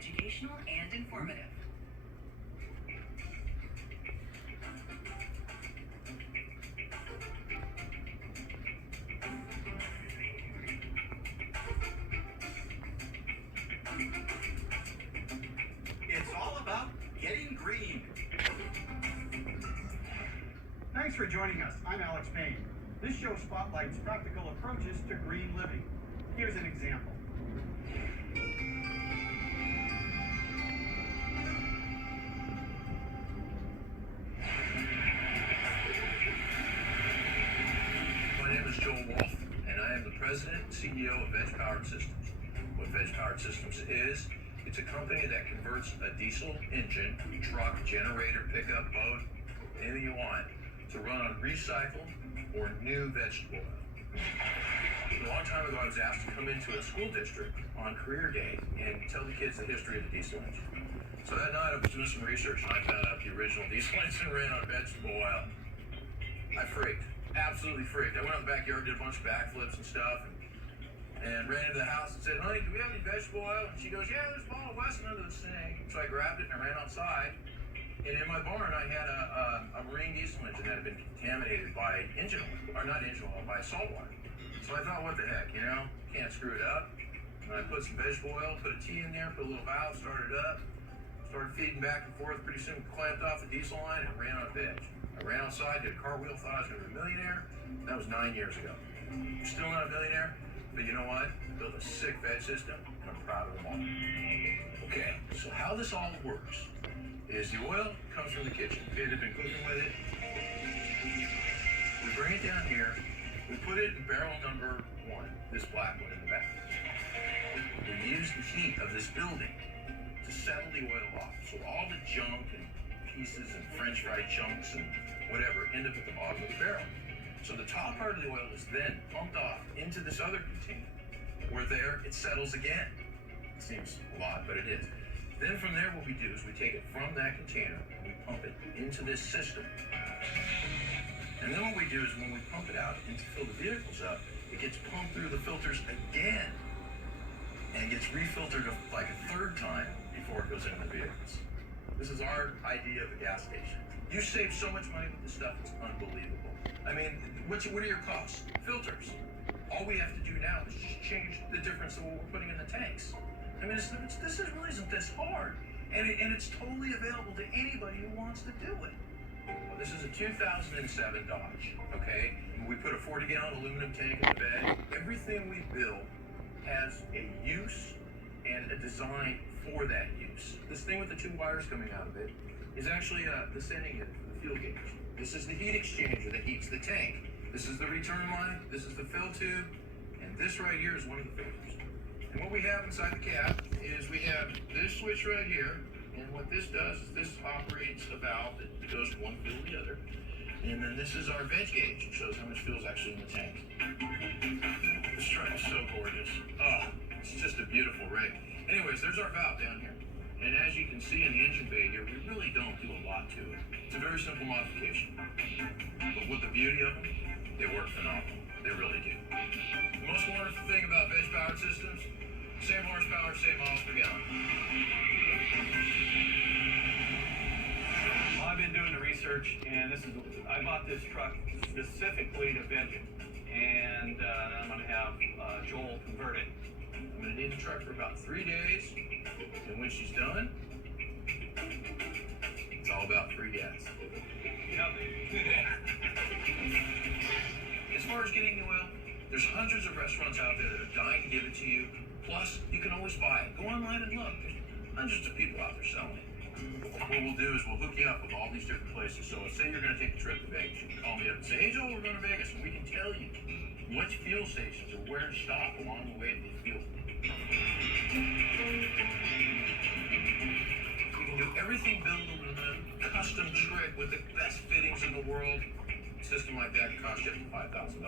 educational and informative. It's all about getting green. Thanks for joining us. I'm Alex Payne. This show spotlights practical approaches to green living. Here's an example. My name is Joel Wolf, and I am the president and CEO of Veggie Powered Systems. What Veggie Powered Systems is, it's a company that converts a diesel engine, truck, generator, pickup, boat, anything you want, to run on recycled or new vegetable oil. A long time ago, I was asked to come into a school district on career day and tell the kids the history of the diesel engine. So that night, I was doing some research, and I found out the original diesel engine ran on vegetable oil. I freaked. Absolutely freaked. I went out in the backyard, did a bunch of backflips and stuff, and ran into the house and said, "Honey, do we have any vegetable oil?" And she goes, "Yeah, there's a bottle of Wesson under the sink." So I grabbed it and I ran outside. And in my barn, I had a marine diesel engine that had been contaminated by engine oil, or not engine oil, by salt water. So I thought, what the heck, can't screw it up. And I put some vegetable oil, put a T in there, put a little valve, started it up, started feeding back and forth. Pretty soon, clamped off the diesel line and ran on a veg. I ran outside, did a cartwheel, thought I was going to be a millionaire. That was 9 years ago. Still not a millionaire, but you know what? Built a sick veg system, and I'm proud of them all. Okay, so how this all works is the oil comes from the kitchen. Okay, they've been cooking with it. We bring it down here. We put it in barrel number 1, this black one in the back. We use the heat of this building to settle the oil off. So all the junk and pieces and french fried chunks and whatever end up at the bottom of the barrel. So the top part of the oil is then pumped off into this other container, where there it settles again. It seems a lot, but it is. Then from there, what we do is we take it from that container and we pump it into this system. And then what we do is when we pump it out and to fill the vehicles up, it gets pumped through the filters again and gets refiltered like a third time before it goes into the vehicles. This is our idea of a gas station. You save so much money with this stuff, it's unbelievable. I mean, what are your costs? Filters. All we have to do now is just change the difference of what we're putting in the tanks. I mean, this really isn't this hard. And it's totally available to anybody who wants to do it. Well, this is a 2007 Dodge, okay? We put a 40-gallon aluminum tank in the bed. Everything we build has a use and a design for that use. This thing with the 2 wires coming out of it is actually the sending unit for the fuel gauge. This is the heat exchanger that heats the tank. This is the return line, this is the fill tube, and this right here is one of the filters. And what we have inside the cab is we have this switch right here, and what this does is this operates a valve that goes from one fuel to the other. And then this is our veg gauge. It shows how much fuel is actually in the tank. This truck is so gorgeous. Oh, it's just a beautiful rig. Anyways, there's our valve down here. And as you can see in the engine bay here, we really don't do a lot to it. It's a very simple modification. But with the beauty of them, they work phenomenal. They really do. The most wonderful thing about Veggie Powered Systems, same horsepower, same miles per gallon. Well, I've been doing the research, and I bought this truck specifically to veg it, and I'm going to have Joel convert it. I'm going to need the truck for about 3 days, and when she's done, it's all about free gas. Yep. As far as getting the oil, there's hundreds of restaurants out there that are dying to give it to you. Plus, you can always buy it. Go online and look. There's hundreds of people out there selling it. What we'll do is we'll hook you up with all these different places. So say you're going to take a trip to Vegas. You can call me up and say, "Hey, Joel, we're going to Vegas." And we can tell you which fuel stations or where to stop along the way to get fuel. We can do everything built aluminum, custom trick with the best fittings in the world. A system like that can cost you up to $5,000.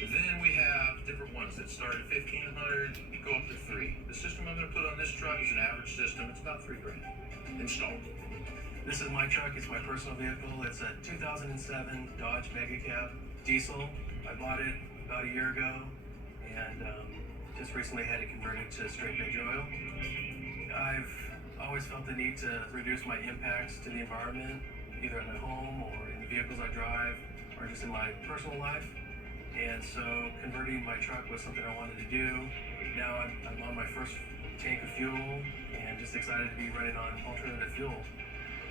Then we have different ones that start at $1,500, go up to $3,000. The system I'm going to put on this truck is an average system. It's about $3,000 installed. This is my truck. It's my personal vehicle. It's a 2007 Dodge Mega Cab diesel. I bought it about a year ago, and just recently had it converted to straight veg oil. I've always felt the need to reduce my impacts to the environment, either at my home or in the vehicles I drive, or just in my personal life. And so converting my truck was something I wanted to do. Now I'm on my first tank of fuel and just excited to be running on alternative fuel.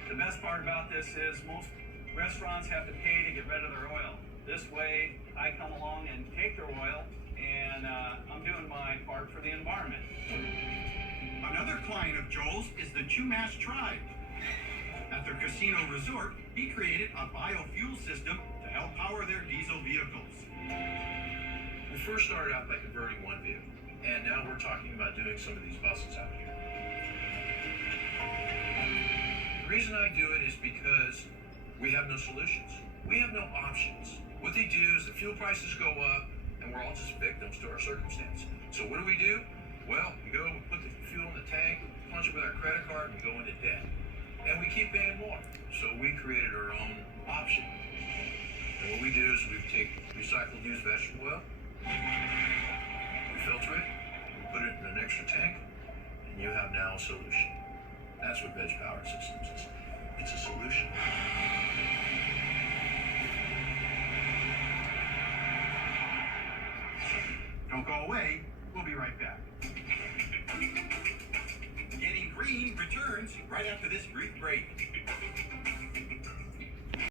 The best part about this is most restaurants have to pay to get rid of their oil. This way, I come along and take their oil, and I'm doing my part for the environment. Another client of Joel's is the Chumash tribe. At their casino resort, he created a biofuel system to help power their diesel vehicles. We first started out by converting one vehicle, and now we're talking about doing some of these buses out here. The reason I do it is because we have no solutions. We have no options. What they do is the fuel prices go up, and we're all just victims to our circumstance. So what do? Well, we go, we put the fuel in the tank, punch it with our credit card, and we go into debt. And we keep paying more. So we created our own option. And what we do is we take recycled used vegetable oil, we filter it, we put it in an extra tank, and you have now a solution. That's what Veggie Power Systems is. It's a solution. Don't go away. We'll be right back. Getting Green returns right after this brief break.